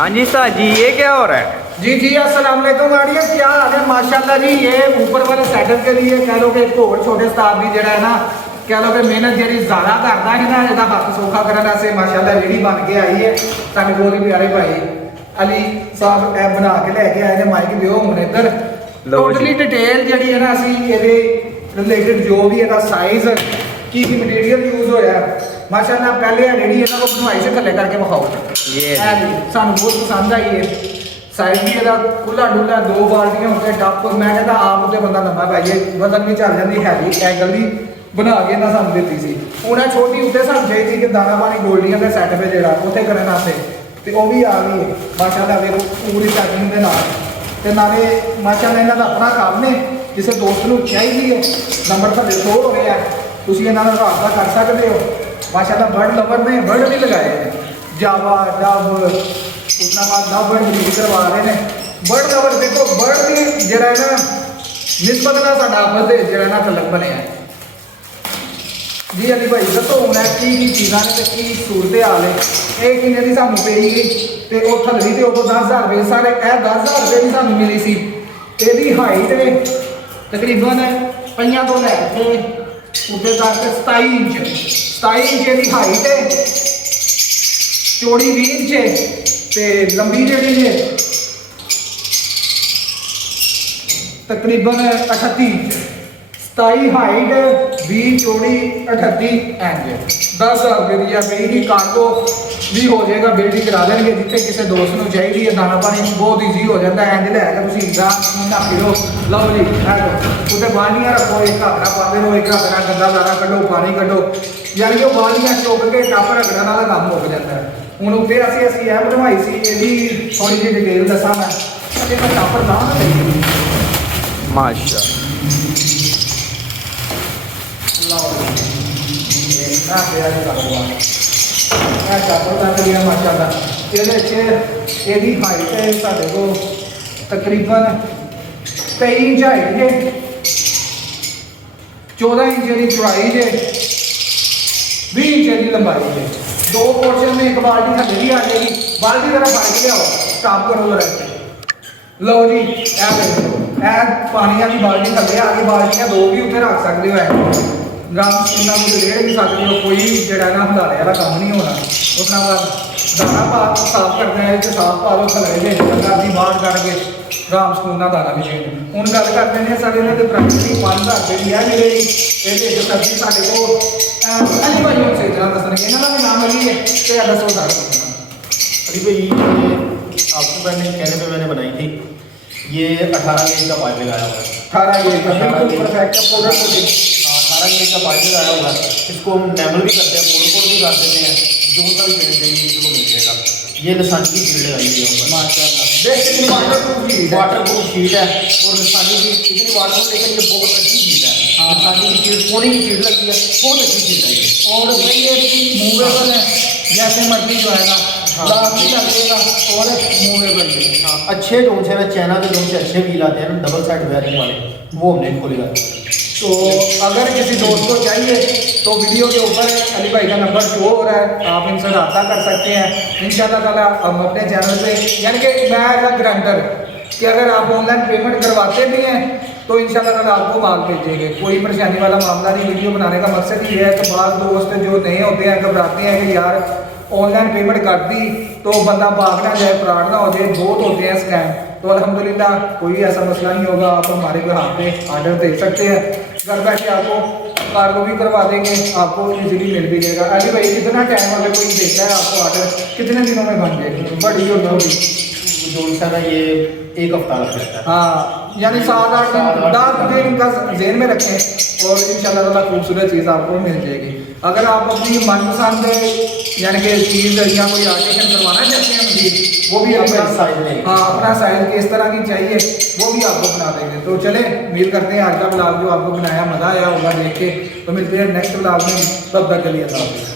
हाँ जी साहब जी, ये क्या हो रहा है? जी जी अस्सलाम वालेकुम आड़िया, क्या हाल है? माशाल्लाह जी, ये ऊपर वाले सेटअप के लिए कह लो कि एक होर छोटे उस्ताद भी जड़ा है ना, कह लो कि मेहनत जी ज़्यादा करता है ना, ਇਹਦਾ ਹੱਥ ਸੌਖਾ ਕਰਨ ਵਾਸਤੇ ਮਾਸ਼ਾਅੱਲਾ ਜਿਹੜੀ ਬਣ ਕੇ ਆਈ ਹੈ। ਸਾਡੇ ਬਹੁਤ ਹੀ ਪਿਆਰੇ ਭਾਈ ਅਲੀ ਸਾਹਿਬ ਇਹ ਬਣਾ ਕੇ ਲੈ ਕੇ ਆਏ ਨੇ। ਮਾਈਕ ਦਿਓ ਹੁਣ ਇੱਧਰ। ਟੋਟਲੀ ਡਿਟੇਲ ਜਿਹੜੀ ਹੈ ਨਾ ਅਸੀਂ ਇਹਦੇ ਰਿਲੇਟਡ ਜੋ ਵੀ ਇਹਦਾ ਸਾਈਜ਼ ਕੀ ਮਟੀਰੀਅਲ ਯੂਜ਼ ਹੋਇਆ माशाल्लाह पहले रेडी है ना वो बनवाई से थले करके विखाओ। ये सानू बहुत पसंद आई है। साइज भी ਇਹਦਾ खुला डुला दो बाल्टियां होते टप। मैं कहता आप तो बंदा लंबा पाइए वजन भी चल जाती हैवी एंगल भी बना के ना सानू देती सी। उन्हें छोटी उत्ते सानू चाहिए कि दाना पानी गोल्डियां का सैटअप है ਜਿਹੜਾ ਉੱਥੇ ਕਰਨ ਵਾਸਤੇ ਤੇ ਉਹ ਵੀ ਆ ਗਈ है माशाल्लाह। ਵੇਖੋ ਪੂਰੀ ਪੈਕਿੰਗ ਦੇ ਨਾਲ ਤੇ ਨਾਲੇ माशाल्लाह ਇਹਨਾਂ ਦਾ ਆਪਣਾ ਕੰਮ ਨੇ। ਕਿਸੇ ਦੋਸਤ ਨੂੰ ਚਾਹੀਦੀ ਹੈ ਨੰਬਰ ਥੱਲੇ ਸ਼ੋ ਹੋ ਰਿਹਾ, ਤੁਸੀਂ ਇਹਨਾਂ ਨਾਲ ਰਾਬਤਾ ਕਰ ਸਕਦੇ ਹੋ। माशाल्लाह बर्ड लवर ने बर्ड भी लगाए हैं, जावा डब उतना बाद डब बर्ड भी करवा रहे हैं। बर्ड लवर देखो बर्ड भी जरा है ना निस्बत ना साडा आपस दे जरा ना तलक बने हैं। जी अली भाई दसो हुण की चीज़ां ने की सूरत हाल है। ये किन्ने दी सानू पेई ते ओ थल्ली ते उदों 10,000 रुपए सारे ए 10,000 रुपए दी सानू मिली सी। ਇਹਦੀ हाइट तकरीबन पईयां तो लैके ਉੱਤੇ ਤੱਕ 27 ਇੰਚ 27 इंच की हाइट है, चौड़ी 20 इंच है ते लंबी जी है तकरीबन 38 इंच। 27 हाइट 20 चौड़ी 38 इंच। 10,000 रुपये की है ही कार्गो भी हो जाएगा, बिल्डिंग करा देंगे जितने किसी दोस्त को चाहिए है। दाना पानी बहुत ईजी हो जाता है। इंज लैके तुम नहाते रहो। लो जी उत्ते बाल्टियां रखो, एक घागरा पाते रहो, एक घागरा गंदा दाना कड्डो पानी कड्डो, यानी कि बाल्टियां चुक के टप रखने वाला काम मुक जाता है। हूँ उत्ते असी यह बनवाई सी, यदि थोड़ी जी डिटेल दसा मैं टप ला माशा माशाल्लाह। ये हाइट है साढ़े को तकरीबन 23 इंच हाइट है, 14 इंच की चौड़ाई है, 20 इंच की लंबाई है। दो पोर्शन में एक बाल्टी थले भी आ जाएगी। बाल्टी जरा फट के आओ स्टॉप करो जरा। लो जी पानी वाली बाल्टी थले आ गई। बाल्टियां दो भी उत्थे रख सकते हो, गम स्पूना रेड़ भी सकते हो, कोई जरा ना हलाने वाला काम नहीं होना। उसना बाद दाना पा साफ करना है तो साफ पा लो थले जे अपनी बाहर करके राम स्पून दाना भी चाहिए। हूँ गल करते हैं साढ़े इन्होंने प्राइस भी 5,000 रुपये की है मिलेगी। ये सब्जी साढ़े को अली भाई हम सही तरह दसने इन्होंने भी नाम अली है तो दसो सारे अली भाई आपको मैंने कहने पे मैंने बनाई थी। ये 18 गेज का पाइप लगाया हुआ है। 18 गेज का बिल्कुल परफेक्ट पूरा 18 गेज का पाइप लगाया हुआ है। इसको हम नैमल भी करते हैं, पोड़ भी कर देते हैं, जो सा भी पेड़ चाहिए इसको मिल जाएगा। ये निशानी की शीट लगाई हुई है ऊपर माशाल्लाह। वाटर प्रूफ शीट है और निशानी की इतनी वाटर, लेकिन ये बहुत अच्छी शीट है। निशानी की शीट कोनी की शीट लगी है, बहुत अच्छी शीट है ये। और ये मूवेबल है, जैसे मर्जी जो है ना भी लगेगा और मूवेबल भी। हाँ अच्छे ढंग से ना चाइना के ढंग से अच्छे व्हील आते हैं ना डबल साइड वायरिंग वाले, वो हमने खोलेगा। तो अगर किसी दोस्त को चाहिए तो वीडियो के ऊपर अली भाई का नंबर शो हो रहा है, आप इनसे रब्ता कर सकते हैं। इंशाल्लाह ताला हम अपने चैनल पे, यानी कि मैं एज अ ग्रांटर कि अगर आप ऑनलाइन पेमेंट करवाते भी हैं तो इंशाल्लाह ताला आपको माल भेजेंगे। कोई परेशानी वाला मामला नहीं। वीडियो बनाने का मकसद ही है कि बाज़ दोस्त जो नए होते हैं घबराते हैं कि यार ऑनलाइन पेमेंट कर दी तो बंदा भाग ना जाए, फ्रॉड ना हो जाए। बहुत होते हैं स्कैम, तो अल्हम्दुलिल्लाह कोई ऐसा मसला नहीं होगा। आप हमारे यहाँ पे ऑर्डर दे सकते हैं, घर बैठे आपको कार्गो भी करवा देंगे, आपको इजीली मिल भी जाएगा। अली भाई कितना टाइम अगर कोई देता है आपको ऑर्डर कितने दिनों में बन जाएगी? बड़ी होगी जो सा ना ये एक हफ्ता लग सकता है। हाँ यानी 7-8 दिन 10 दिन का जेन में रखें और इंशाल्लाह ताला खूबसूरत चीज़ आपको मिल जाएगी। अगर आप अपनी मनपसंद यानी कि चीज़ या कोई आर्टिशन करवाना चाहते हैं मजीद, वो भी अपना साइज, हाँ अपना साइज किस तरह की चाहिए वो भी आपको बना देंगे। तो चले उम्मीद करते हैं आज का ब्लॉग जो आपको बनाया मज़ा आया होगा देख के। तो मिलते हैं नेक्स्ट ब्लॉग में, तब तक के लिए अल्लाह हाफ़िज़।